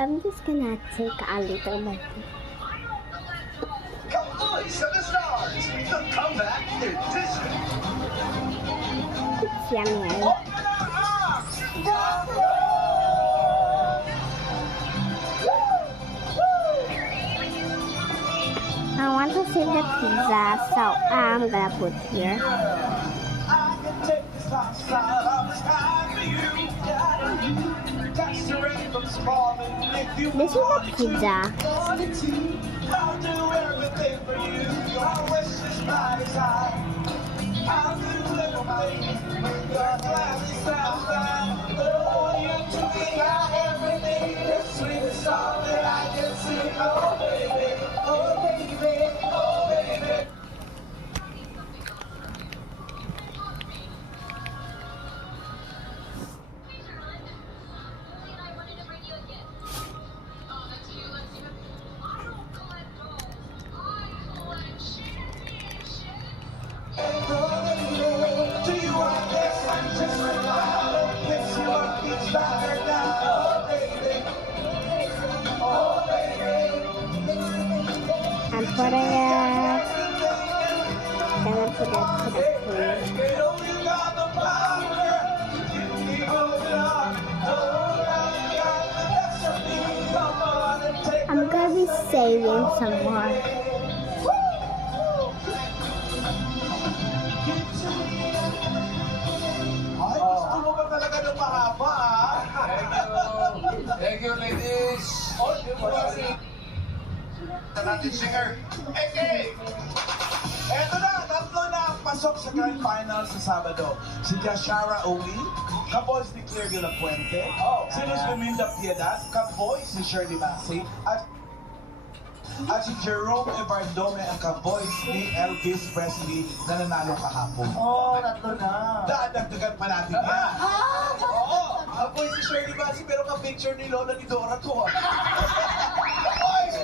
I'm just gonna take a little bit. Voice of the Stars, the comeback edition. It's yummy. Open our arms! I want to see the pizza, so I'm gonna put here. I can take this lifestyle of the sky for you. Catch the rainbows falling if you This is the want to. pizza. I'll do everything for you. Your wish is my desire. I'll do everything when your glass is satisfied. Oh, you to me are everything. The sweetest song that I can sing. Oh, baby. Oh, baby. Oh, baby. To you, I guess I'm just a clown. Pick you up, it's better now. Oh, baby. Oh, baby. I'm putting it. Gonna put it to the plate. Hey, oh, you got the power. You need to love. Oh, now you got the recipe. Come on and take I'm gonna be saving some more. Ay, gusto mo ba talaga ng mahaba, ah? Thank you, ladies. Oh, di ba? Natin singer. Okay! Eto na, tatlo na ang pasok sa Grand Final sa Sabado. Si Jashara Owi, kaboys ni Claire de la Puente, si Luz Beminda Piedad, kaboy si Shirley Massey, at si Jerome Evardome ang kaboys ni Elvis Presley na nanalo kahapon. Oh, tatlo na. Dadagdagan pa natin yan. Oo! Kaboy si Shirley Massey pero ka-picture ni Lola ni Dora to.